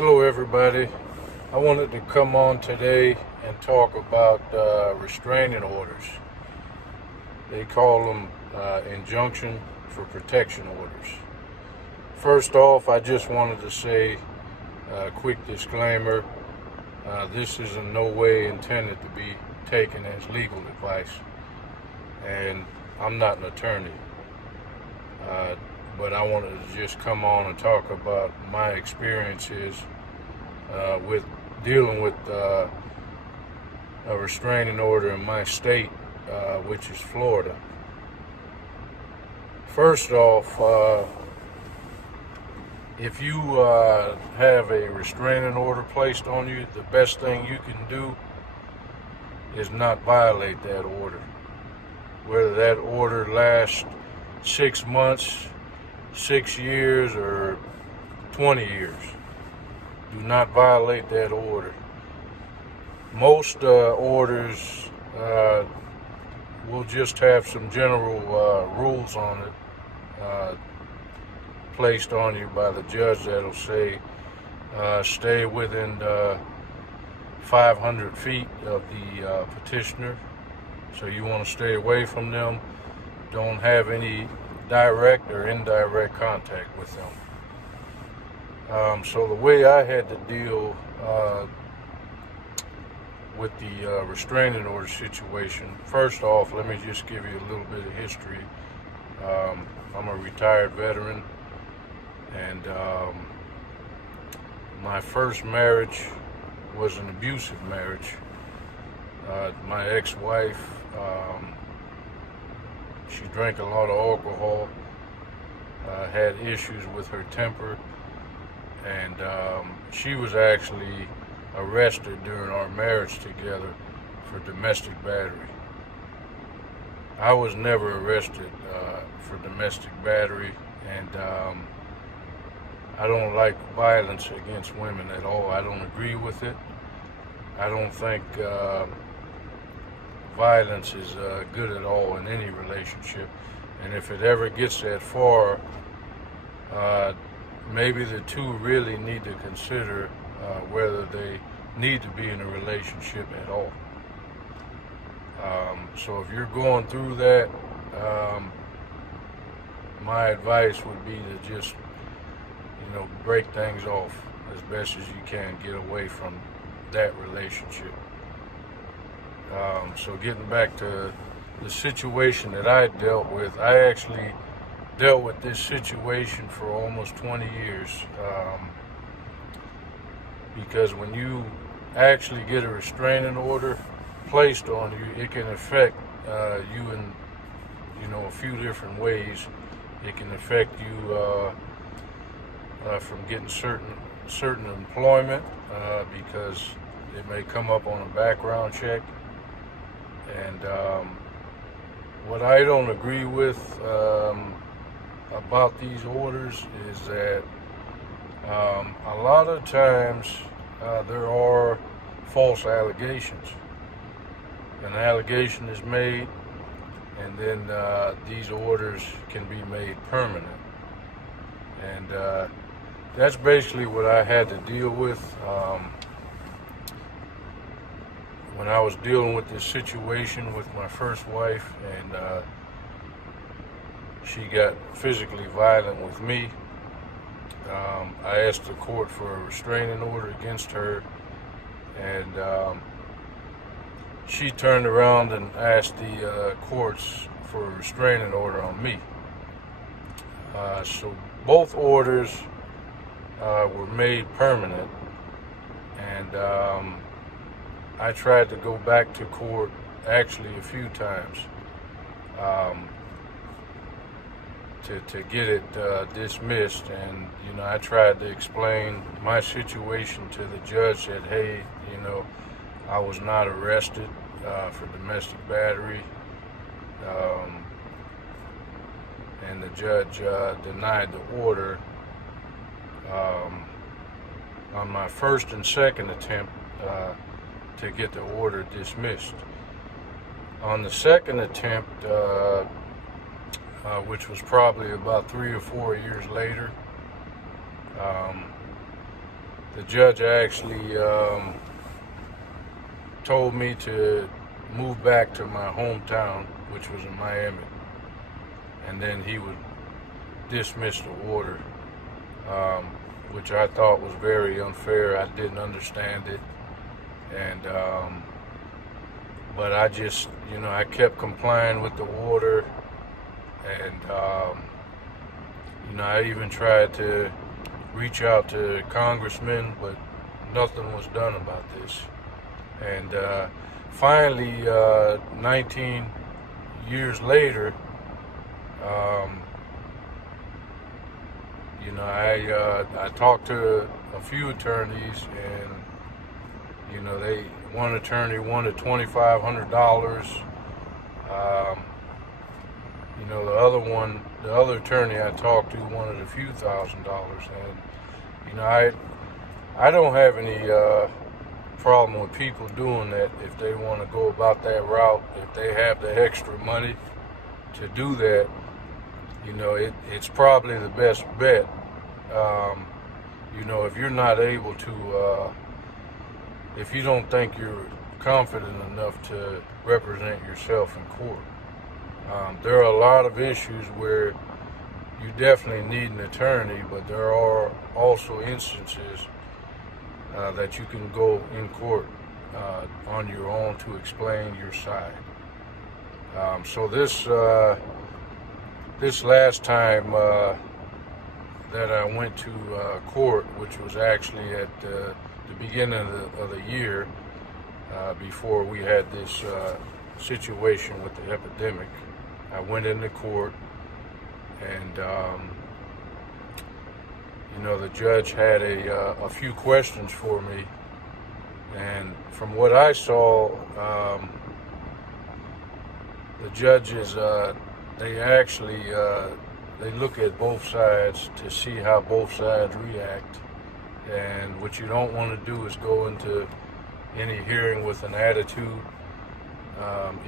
Hello, everybody. I wanted to come on today and talk about restraining orders. They call them injunction for protection orders. First off, I just wanted to say a quick disclaimer. This is in no way intended to be taken as legal advice, and I'm not an attorney. But I wanted to just come on and talk about my experiences with dealing with a restraining order in my state, which is Florida. First off, if you have a restraining order placed on you, the best thing you can do is not violate that order. Whether that order lasts 6 months, 6 years, or 20 years. Do not violate that order. Most orders will just have some general rules on it placed on you by the judge that'll say stay within 500 feet of the petitioner. So you want to stay away from them. Don't have any direct or indirect contact with them. So the way I had to deal with the restraining order situation, first off, let me just give you a little bit of history. I'm a retired veteran, and my first marriage was an abusive marriage. My ex-wife, she drank a lot of alcohol, had issues with her temper, and she was actually arrested during our marriage together for domestic battery. I was never arrested for domestic battery, and I don't like violence against women at all. I don't agree with it. I don't think violence is good at all in any relationship, and if it ever gets that far, maybe the two really need to consider whether they need to be in a relationship at all. So if you're going through that, my advice would be to just, break things off as best as you can, get away from that relationship. So getting back to the situation that I dealt with, I actually dealt with this situation for almost 20 years, because when you actually get a restraining order placed on you, it can affect you in a few different ways. It can affect you from getting certain employment because it may come up on a background check. And what I don't agree with about these orders is that a lot of times there are false allegations. An allegation is made, and then these orders can be made permanent. And that's basically what I had to deal with when I was dealing with this situation with my first wife, and she got physically violent with me. I asked the court for a restraining order against her, and she turned around and asked the courts for a restraining order on me. So both orders were made permanent, and I tried to go back to court actually a few times to get it dismissed, and I tried to explain my situation to the judge that, hey, I was not arrested for domestic battery, and the judge denied the order on my first and second attempt to get the order dismissed. On the second attempt, which was probably about 3 or 4 years later, the judge actually told me to move back to my hometown, which was in Miami, and then he would dismiss the order, which I thought was very unfair. I didn't understand it, and but I just, I kept complying with the order, and I even tried to reach out to congressmen, but nothing was done about this. And finally, 19 years later, I talked to a few attorneys, and one attorney wanted $2,500. The other attorney I talked to wanted a few $1,000s, and I don't have any problem with people doing that if they want to go about that route. If they have the extra money to do that, it's probably the best bet. If you're not able to, if you don't think you're confident enough to represent yourself in court, there are a lot of issues where you definitely need an attorney, but there are also instances that you can go in court on your own to explain your side. So this last time that I went to court, which was actually at the beginning of the year, before we had this situation with the epidemic, I went into court, and the judge had a few questions for me, and from what I saw, the judges, they actually they look at both sides to see how both sides react. And what you don't want to do is go into any hearing with an attitude,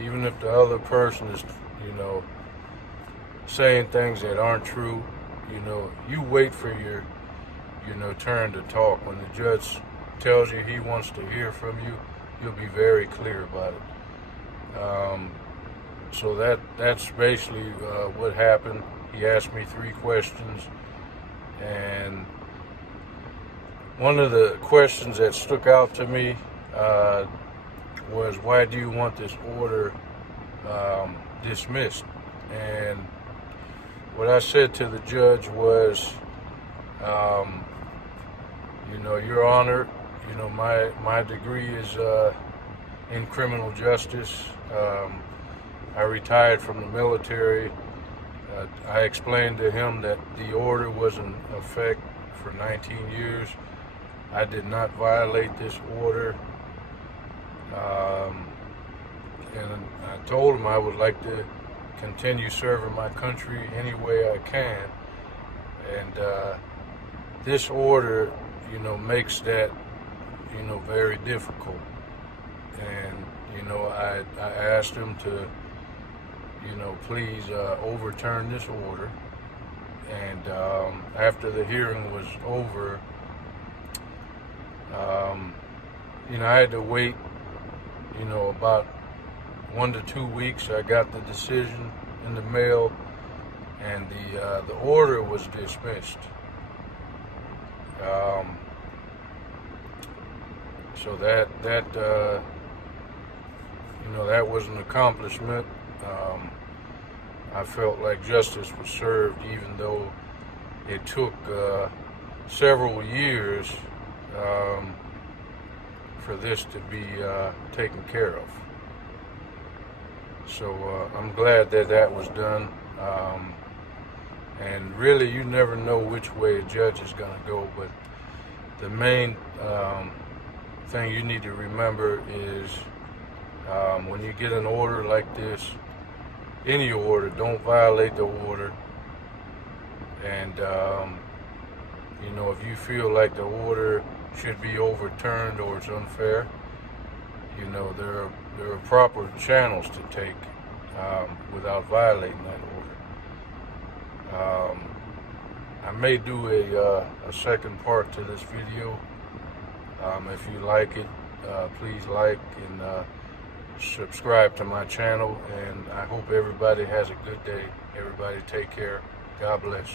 even if the other person is, saying things that aren't true. You wait for your turn to talk. When the judge tells you he wants to hear from you, you'll be very clear about it. So that's basically what happened. He asked me 3 questions, and one of the questions that stuck out to me was, why do you want this order dismissed? And what I said to the judge was, Your Honor, my degree is in criminal justice. I retired from the military. I explained to him that the order was in effect for 19 years. I did not violate this order. And I told him I would like to continue serving my country any way I can. And this order, makes that, very difficult. And, I asked him to, please overturn this order. And after the hearing was over, I had to wait, about 1 to 2 weeks. I got the decision in the mail, and the order was dismissed. So that was an accomplishment. I felt like justice was served, even though it took several years for this to be taken care of. So I'm glad that was done. And really, you never know which way a judge is going to go, but the main thing you need to remember is when you get an order like this, any order, don't violate the order. And if you feel like the order should be overturned or it's unfair, there are proper channels to take without violating that order. I may do a second part to this video, If you like it, please like and subscribe to my channel, and I hope everybody has a good day. Everybody take care. God bless.